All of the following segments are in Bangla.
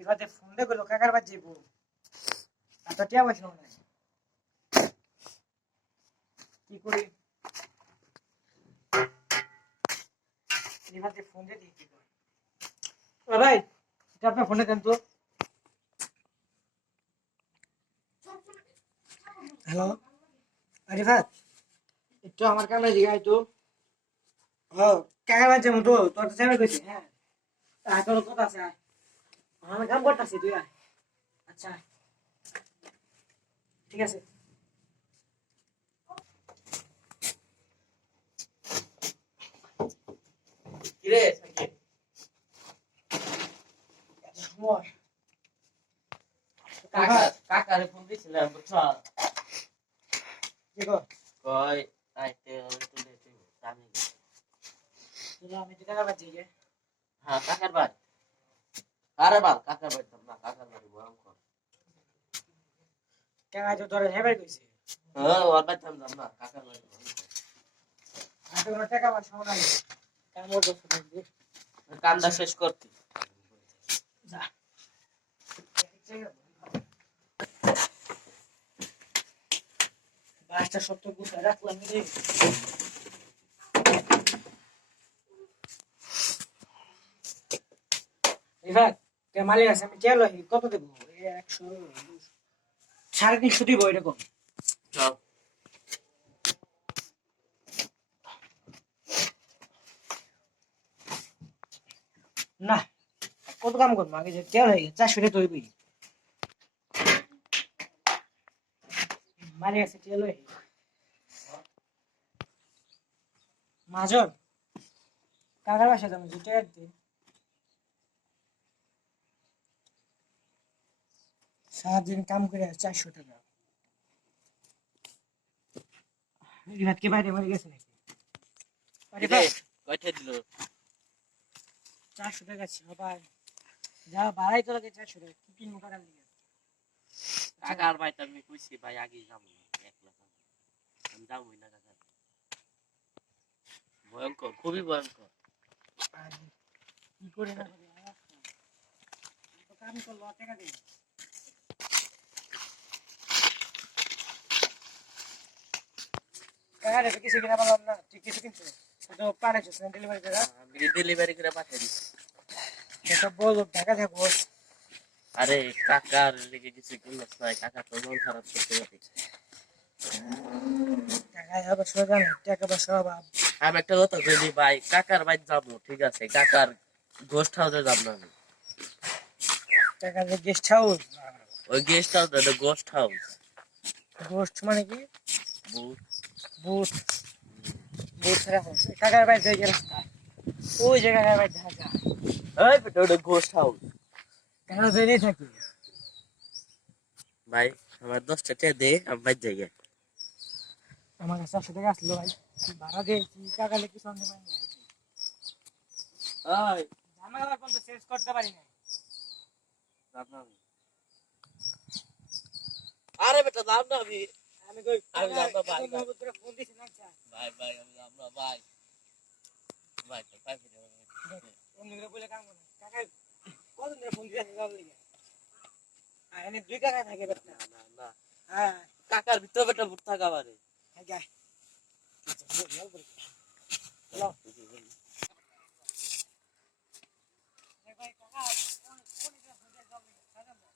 এবারে ফোন দে গেল কাকার বাদ যাইব এত টিয়া বসে না কি করি এবারে ফোন দে দিই ও ভাই এটা আপনি ফোনে দেন তো হ্যালো আরিফাত একটু আমার কামে জিগাই তো ও কাকার বাদ যাবো তো তোর তো যাবে কইছি হ্যাঁ তোর কথা আছে আমার কাম করতেছি তুই আয় আচ্ছা ঠিক আছে কিরে সাকিব সময় কাকারে ফোন দিছিলাম বুঝছ কি গো কই আইতে তুলে তুই জানি তুই আমি তো কাকার বাদ যাই হ্যাঁ কাকার বাড়ি আরে বাল কাকার বাড়ি না কাকার বাড়ি ভয়ঙ্কর কাকা তো তোর হেবার কইছে হ্যাঁ ওর বাড়ি থাম না কাকার বাড়ি আর তো টাকা পয়সা নাই কাম করতে কামটা শেষ করতি যা বাসটা সব তো গুছায় রাখলাম রে এবার কে মালিক আছে আমি চেলো কত দেবো 100 350 দিব এরকম চল না কত কাম করবো আগে যে চেলো 400 টাকা তৈরি মালিক আছে চেলো মাজন কাকার বাসা যাবো যেটা একদিন সারাদিন কাম করে 400 টাকা রিভাতকে বাইরে মরে গেছে নাকি কয়টা দিল 400 টাকা ছিল ভাই যা ভাড়াই তো লাগে 400 টাকা কি কিনবো টাকা দিয়ে কাকার ভাই তো আমি কইছি ভাই আগেই যাবো একলা আমি যাবোই না কাকা ভয়ঙ্কর খুবই ভয়ঙ্কর আর কি করে না করি তো কাম করলো টাকা দিই কাকা রে কিছু কিনা পারলাম না তুই কিছু কিনছো তো পাঠাইছিস না ডেলিভারি করে আমি ডেলিভারি করে পাঠিয়ে দিচ্ছি সেটা বলো টাকা থাকবো আরে কাকার লেগে কিছু কিনলস নাই কাকা তো মন খারাপ করতে পারে টাকা যাবে সোজা না টাকা পয়সা অভাব আমি একটা কথা বলি ভাই কাকার বাড়ি যাবো ঠিক আছে কাকার গোস্ট হাউসে যাব না আমি টাকা যে গেস্ট হাউস ওই গেস্ট হাউস না গোস্ট হাউস গোস্ট মানে কি বুট বুট বুট রাখো কাকার বাড়ি যাই রাস্তা ওই জায়গায় বাড়ি ঢাকা এই বেটা ওটা গোস্ট হাউস কেন জেনে থাকি ভাই আমার 10টা টাকা দে আমি বাড়ি যাই আমার কাছে 400 টাকা আসলো ভাই ভাড়া দিয়েছি টাকা লেগে সন্ধে পাই না ওই জামা আবার পর্যন্ত শেষ করতে পারি না আরে বেটা দাম না আমি আমি কই আমি যাব না ভাই তোরা ফোন দিছিস না আচ্ছা ভাই ভাই আমি যাব না ভাই ভাই তো পাই ফিরে অন্যরা বলে কাম করে কাকা কত দিন ফোন দিছিস যাও লিগে আর এনে দুই কাকা থাকে বেটা না না হ্যাঁ কাকার ভিতরে বেটা বুট থাকা পারে গায় ভাই কাকা কোন দিন ফোন দিয়ে যাও লিগে সাজাবো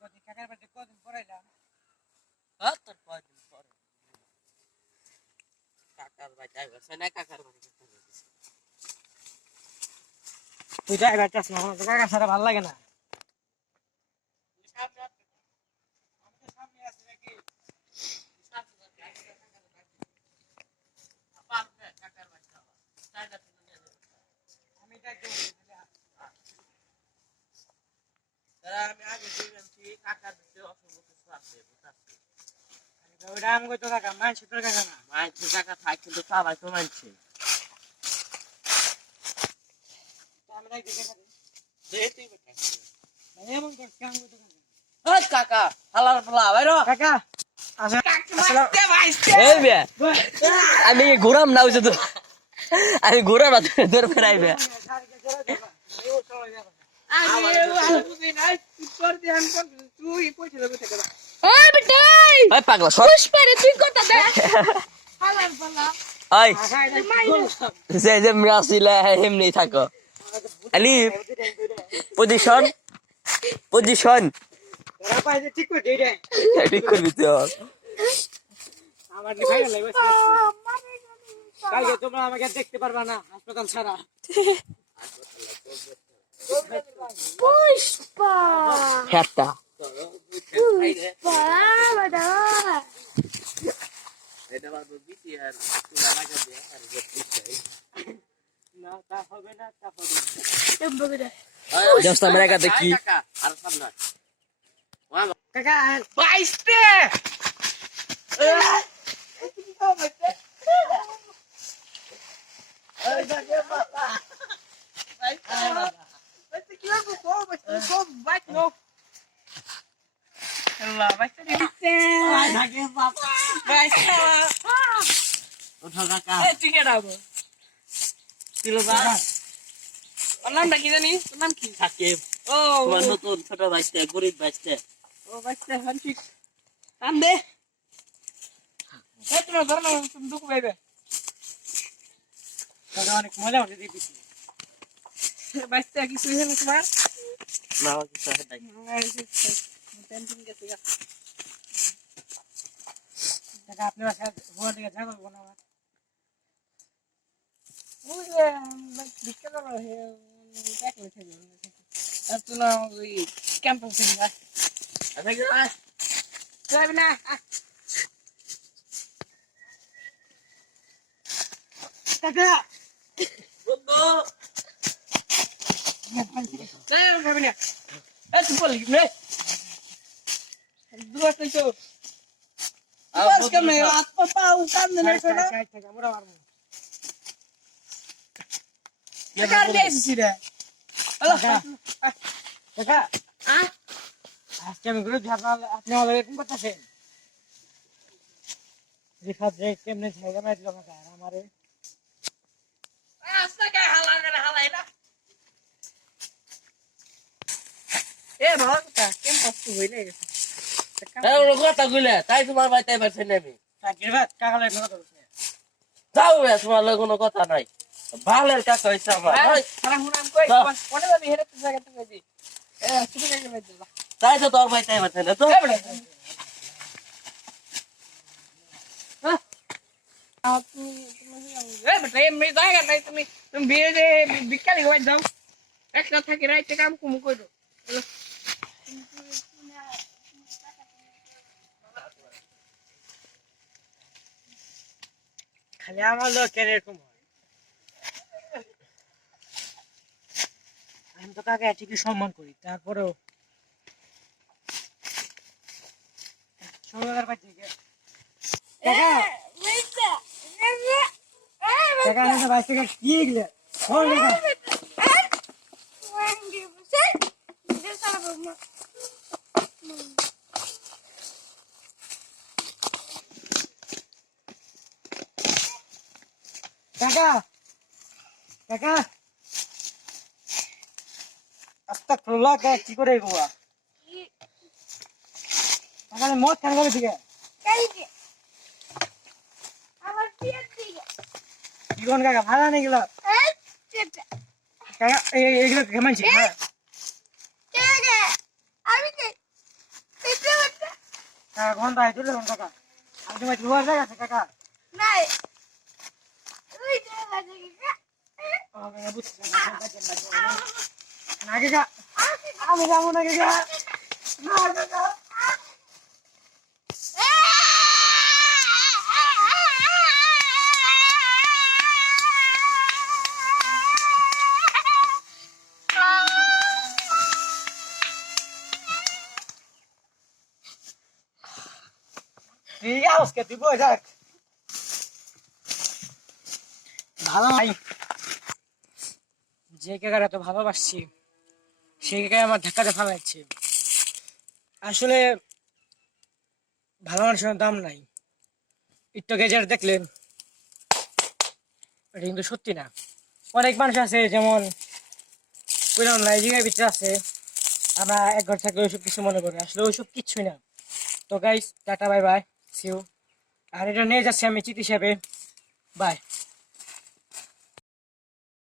কত কাকার বাড়িতে কতদিন পড়াইলাম হ্যাঁ তোর কয়দিন পরে কাকার ভাই যাইবে না কাকার বাড়ি তুই ড্রাইভার চাস না আমার কাকা ছাড়া ভালো লাগে না আমি আগে দেখছি কাকার ভিতরে অসম্ভব কিছু আছে বুঝতে ওটা আমি কই তো কাকা মানছি তোর কাকা না মানছে কাকা থাক কিন্তু সবাই তো মানছে আমি নাই দেখে খাবি তুই বেটা এমন কর কাম কই তো কাকা ওই কাকা হালার বলা বাইরো কাকা আসসালাম এই বে আমি ঘুরাম না বুঝছো তো আমি ঘুরাম না তোর ফেরাইবে ওই বেটাই ওই পাগলা সর পুষ্পারে তুই কথা দে হালার পালা ওই যে যে মিরাসিলা এমনি থাকো আলি পজিশন পজিশন ঠিক করে দে রে ঠিক করবি তো আমার খাই লাগবে কালকে তোমরা আমাকে দেখতে পারবা না হাসপাতাল ছাড়া পুষ্পা হেটা বাবা এটা বাদ দিছি আর তুলা লাগা দে আর না তা হবে না তা হবে এমবগড়া দোস্ত আমরা একা দেখি আর সামনে কাকা বাইশতে নামটা কি জানি নাম কি থাকে ও তোমার নতুন ছোট বাইশতে গরিব বাইশতে ও বাচ্চা হান্টিক টান দে এই তোমার ধরো তুমি দুঃখ পাইবে কাকা অনেক মজা হচ্ছে দিতেছি বাচ্চা কিছু হলো তোমার না কিছু হয় টেনশন গেছে কাকা আপনি বাসা হুয়া থেকে যাবো না ওই যে বিকেল হে দেখলে থেকে আর তো না ওই ক্যাম্পাস থেকে যাবি না কাকা বন্ধু যাবি না এই তুই বল রে দুয়াস নাই তো দুয়াস কেমনে হাত পা পাও কান না ছোড়া কাকা মোরা মারবো কার দিয়েছিস রে হ্যালো কাকা আজকে আমি গ্রুপ আপনি আমার এরকম করতেছেন রিফাত রে কেমনে ছেড়ে মার দিল কাকা আর আমারে আস্তে কে হালাই না এ ভালো কথা ক্যাম্পাস তো হইলে গেছে কথা কইলে তাই তোমার ভাই তাই পারছেন আমি রিফাত কাকা লাগে কথা বলছে যাও রে তোমার লগে কোনো কথা নাই ভালের কাকা হইছে আমার সারা হুনাম কই কোনে যাবি হেরে তো জায়গা থেকে দি এ তুমি যাই যাবে দাদা তাই তো তোর ভাই তাই পারছেন তো এ বড় তুমি এ বেটা এমনি জায়গা নাই তুমি বিয়ে যে বিকালে হয়ে যাও একটা থাকি রাইতে কাম কুম করো খালি আমার লোক কেন এরকম হয় আমি তো কাকা ঠিকই সম্মান করি তারপরেও ষোলোটার পাচ্ছি কাকা কাকা আমি তো বাইশ টাকা কি গেলে ফোন কাকা কাকা কাকা আস্তাগফিরুল্লাহ কে কি করে গোয়া কাকা মত কেন করে ঠিক জীবন কাকা ভাড়া নেই গেল কাকা এইগুলো কেমন ছিল কাকা ঘন্টা হয় তুলে কাকা আমি তোমার দুয়ার জায়গা আছে কাকা না কাকা আমি যাবো না কাকা না কাকা ঠিক আছে তুই বই থাক ভালো ভাই যে কাকার এত ভালোবাসছি সেই কাকাই আমার ধাক্কাতে ফালাচ্ছে আসলে ভালো মানুষের দাম নাই একটু গেজার দেখলেন এটা কিন্তু সত্যি না অনেক মানুষ আছে যেমন কইলাম না এই জায়গায় ভিতরে আছে আমরা এক ঘর থাকলে ওইসব কিছু মনে করি আসলে ওইসব কিচ্ছুই না তো guys tata bye bye see you আর এটা নিয়ে যাচ্ছি আমি চিঠি হিসাবে বাই